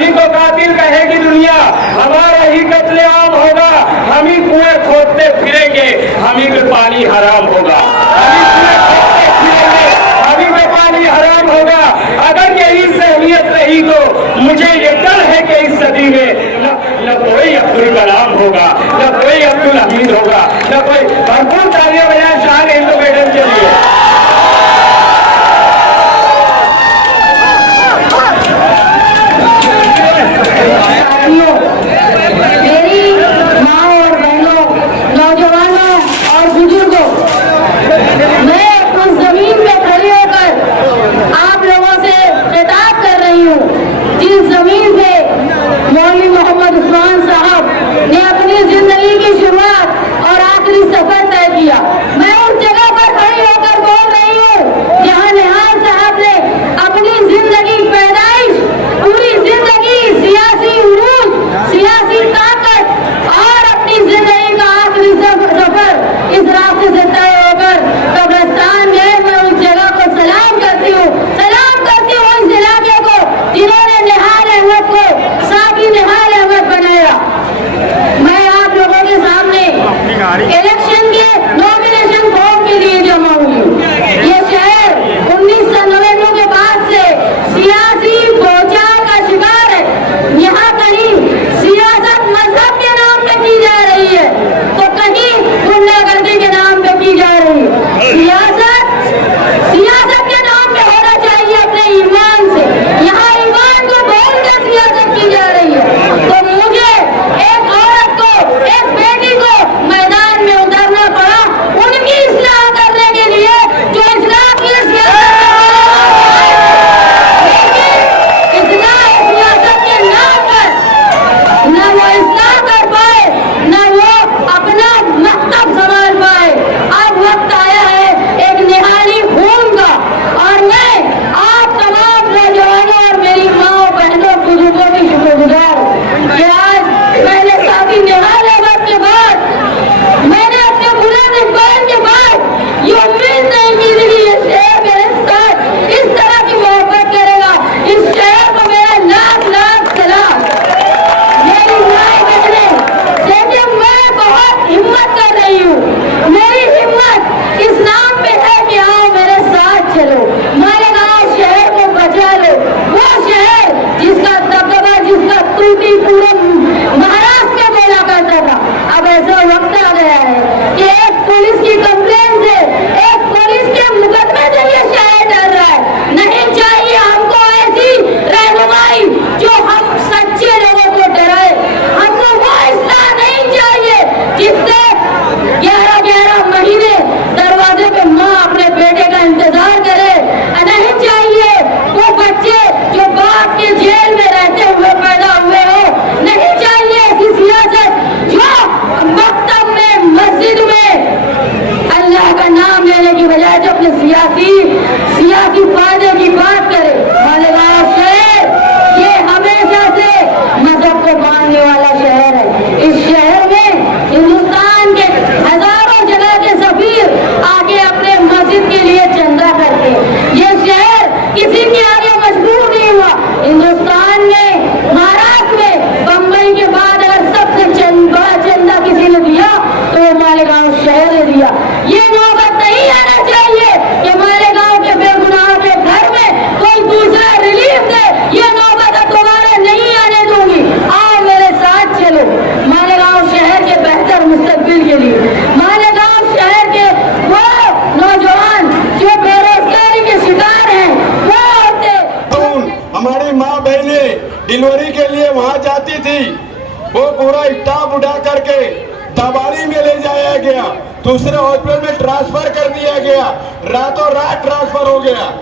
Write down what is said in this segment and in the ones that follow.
हम ही को कातिल कहेगी दुनिया, हमारा ही कत्लेआम होगा, हम ही कुएं खोदते फिरेंगे, हम ही पे पानी हराम होगा, हम ही कुएं खोदते फिरेंगे, हम ही पे पानी हराम होगा। अगर यही सहमियत रही तो मुझे ये डर है कि इस सदी में न कोई अब्दुल कलाम होगा, न कोई अब्दुल हमीद होगा, न कोई। भरपूर तालियां बजाएं शान हिंदू मैडम के लिए। मेरी माँ और बहनों, नौजवानों और बुजुर्गों, मैं उस जमीन पे खड़ी होकर आप लोगों से खिताब कर रही हूँ जिस जमीन पे मौलवी मोहम्मद उस्मान साहब ने अपनी जिंदगी की शुरुआत और आखिरी सफर तय किया। मैं उस जगह पर खड़ी होकर बोल रही हूँ जहाँ निहाल साहब ने अपनी जिंदगी की पैदाइश, पूरी जिंदगी सियासी उरूज, सियासी ताकत और अपनी जिंदगी का आखिरी सफर इस रास्ते से तय होकर कब्रिस्तान गए। मैं उस जगह को सलाम करती हूँ उस इलाके को जिन्होंने निहाल अहमद को साकी निहाल अहमद बनाया। मैं आप लोगों के सामने इलेक्शन के नॉमिनेशन फॉर्म के लिए जमा हुई हूँ। ये शहर 1999 के बाद से सियासी भौचाल का शिकार है। यहाँ कहीं सियासत मजहब के नाम पे की जा रही है तो कहीं गुंडागर्दी के नाम पे की जा रही है। सियासत के नाम पे होना चाहिए अपने ईमान से, यहाँ ईमान को बोलकर सियासत की जा रही है। तो मुझे एक औरत को, एक बेटी को मैदान में उतरना पड़ा उनकी इस्लाह करने के लिए जो इस्लाह की सियासत के नाम पर न वो इस्लाह कर पाए, न वो अपना मकतब संभाल पाए। अब वक्त आया है एक निहाली खून का, और मैं आप तमाम नौजवानों और मेरी माँ बहनों बुजुर्गों की शुक्रगुजार हूँ कि आज मैंने साकी निहाल अहमद के बाद, मैंने अपने बुलंद इक़बाल के बाद ये उम्मीद नहीं की थी कि ये शहर मेरे साथ इस तरह की मोहब्बत करेगा। इस शहर को मेरा लाख लाख सलाम। मेरी माँ बहने, देखिए मैं बहुत हिम्मत कर रही हूँ। मेरी हिम्मत इस नाम पे है कि आओ मेरे साथ चलो, मालेगांव शहर को बचा लो। वो शहर जिसका दबदबा, जिसका त्रुटि पूरे महाराष्ट्र में बोला करता था। अब ऐसा वक्त आ गया है कि एक पुलिस की कंप्लेन से, एक पुलिस के मुकदमे से ये शहर डर रहा है। नहीं चाहिए हमको ऐसी रहनुमाई जो हम सच्चे लोगों को डराए। हमको वो इस्लाह नहीं चाहिए जिससे 11-11 महीने दरवाजे पे माँ अपने बेटे का इंतजार करे। नहीं चाहिए वो बच्चे जो बाप के जेल में रहते हुए पैदा हुए हो। नहीं चाहिए ऐसी सियासत जो मकतब में, मस्जिद में अल्लाह का नाम लेने की बजाय जो अपने सियासी फायदे की बात करे। मालेगांव शहर ये हमेशा से मजहब को मानने वाला शहर है। इस शहर में हिंदुस्तान के हजारों जगह के सफीर आगे अपने मस्जिद के लिए चंदा करते हैं। ये शहर किसी के आगे मजबूर नहीं हुआ। हिंदुस्तान में, महाराष्ट्र में, बम्बई के बाद अगर सबसे बड़ा चंदा किसी ने दिया तो वो मालेगांव शहर ने दिया। ये नौबत नहीं आना चाहिए कि मालेगांव के बेगुनाह के घर में कोई दूसरा रिलीफ दे। ये नौबत दोबारा नहीं आने दूंगी। आओ मेरे साथ चलो मालेगांव शहर के बेहतर मुस्तकबिल के लिए। मालेगांव शहर के वो नौजवान जो बेरोजगारी के शिकार हैं, वो औरतें, हमारी माँ बहने डिलीवरी के लिए वहाँ जाती थी, वो पूरा स्टाफ उठा करके दबारी में ले जाया गया, दूसरे हॉस्पिटल में ट्रांसफर कर दिया गया, रातों रात ट्रांसफर हो गया।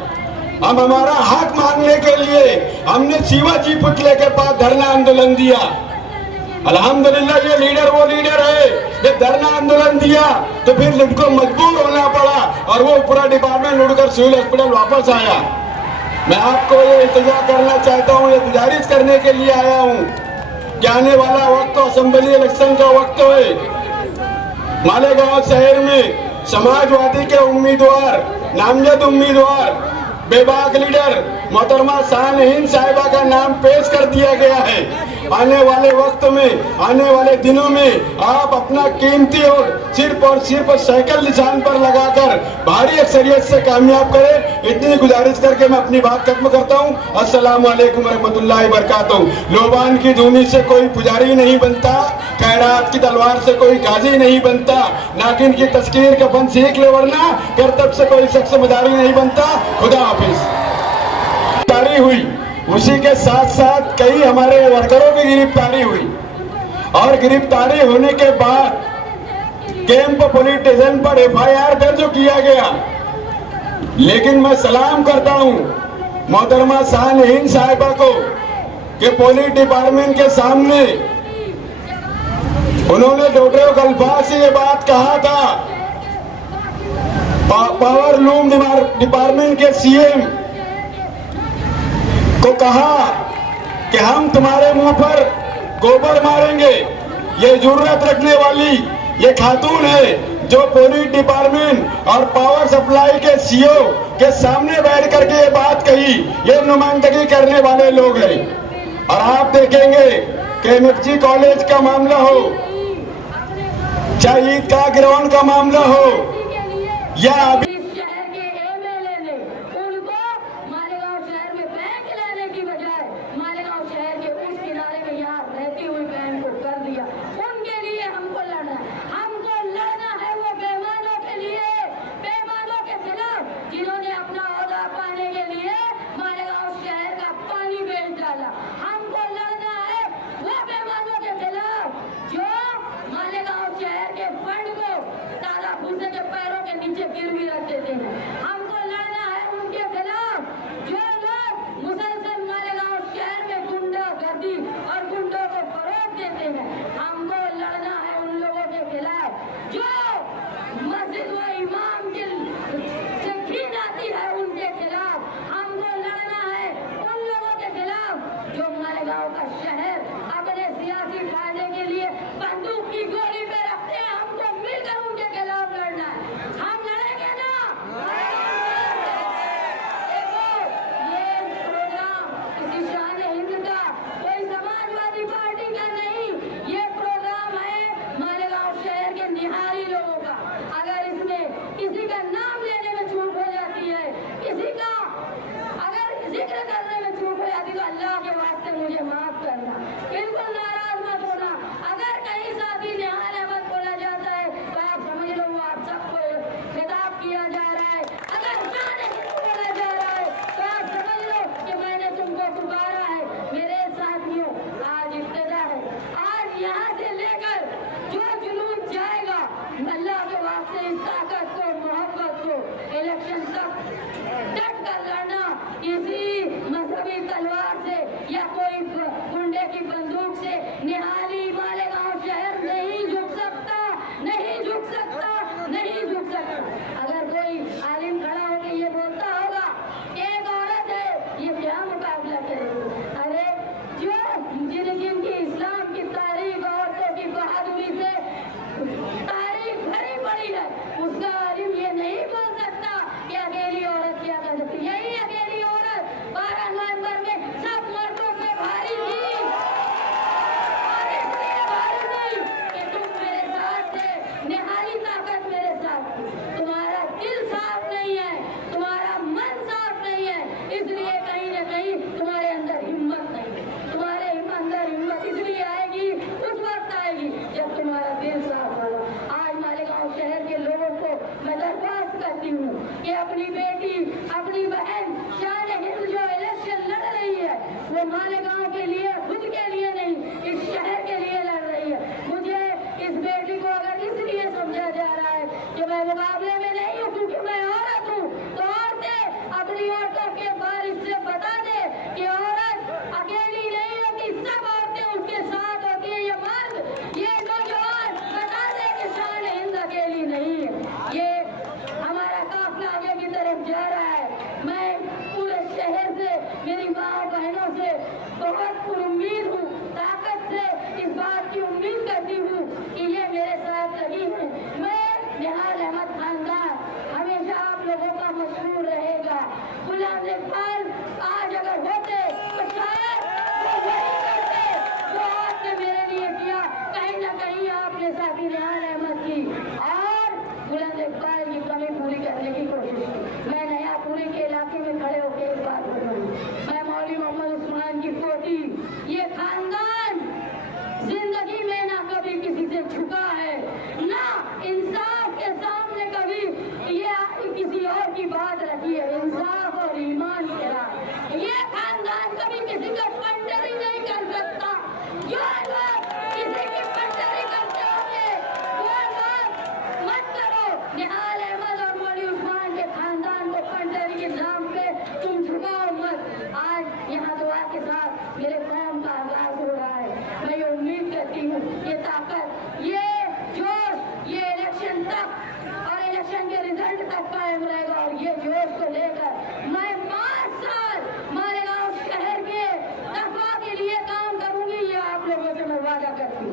हम हमारा हक मांगने के लिए हमने शिवाजी पुतले के पास धरना आंदोलन दिया। अल्हम्दुलिल्लाह ये लीडर वो लीडर है, ये धरना आंदोलन दिया तो फिर उनको मजबूर होना पड़ा और वो पूरा डिपार्टमेंट उड़कर सिविल हॉस्पिटल वापस आया। मैं आपको ये इंतजार करना चाहता हूँ, ये गुजारिश करने के लिए आया हूँ कि आने वाला वक्त तो असेंबली इलेक्शन का वक्त है। मालेगांव शहर में समाजवादी के उम्मीदवार, नामजद उम्मीदवार बेबाक लीडर मोहतरमा शान हिंद साहिबा का नाम पेश कर दिया गया है। आने वाले वक्त में, आने वाले दिनों में आप अपना कीमती और सिर्फ साइकिल निशान पर लगाकर भारी अक्सरियत से कामयाब करें। इतनी गुजारिश करके मैं अपनी बात खत्म करता हूँ। अस्सलाम वालेकुम रहमतुल्लाहि बरकातहू। लोबान की धूनी से कोई पुजारी नहीं बनता, खैरात की तलवार से कोई गाजी नहीं बनता, नागिन की तस्कीर का फन सीख ले वरना करतब से कोई शख्स मदारी नहीं बनता। खुदा हाफिज। गिरफ्तारी हुई, उसी के साथ साथ कई हमारे वर्करों की गिरफ्तारी हुई और गिरफ्तारी होने के बाद कैंप पुलिस स्टेशन पर FIR दर्ज किया गया। लेकिन मैं सलाम करता हूं मोहतरमा शान हिंद साहिबा को कि पुलिस डिपार्टमेंट के सामने उन्होंने डोटोक अल्फाज से ये बात कहा था। पावर लूम डिपार्टमेंट के CM को कहा कि हम तुम्हारे मुंह पर गोबर मारेंगे। ये जुर्रत रखने वाली ये खातून है जो पुलिस डिपार्टमेंट और पावर सप्लाई के CO के सामने बैठ करके ये बात कही। ये नुमाइंदगी करने वाले लोग हैं। और आप देखेंगे कि MFG कॉलेज का मामला हो, चाहे ईदगाह ग्राउंड का मामला हो या अभी बहुत हूँ, ये ताकत, ये जोश, ये इलेक्शन तक और इलेक्शन के रिजल्ट तक कायम रहेगा। और ये जोश को लेकर मैं 5 साल मालेगांव शहर के तकवा के लिए काम करूंगी, ये आप लोगों से मैं वादा करती हूँ।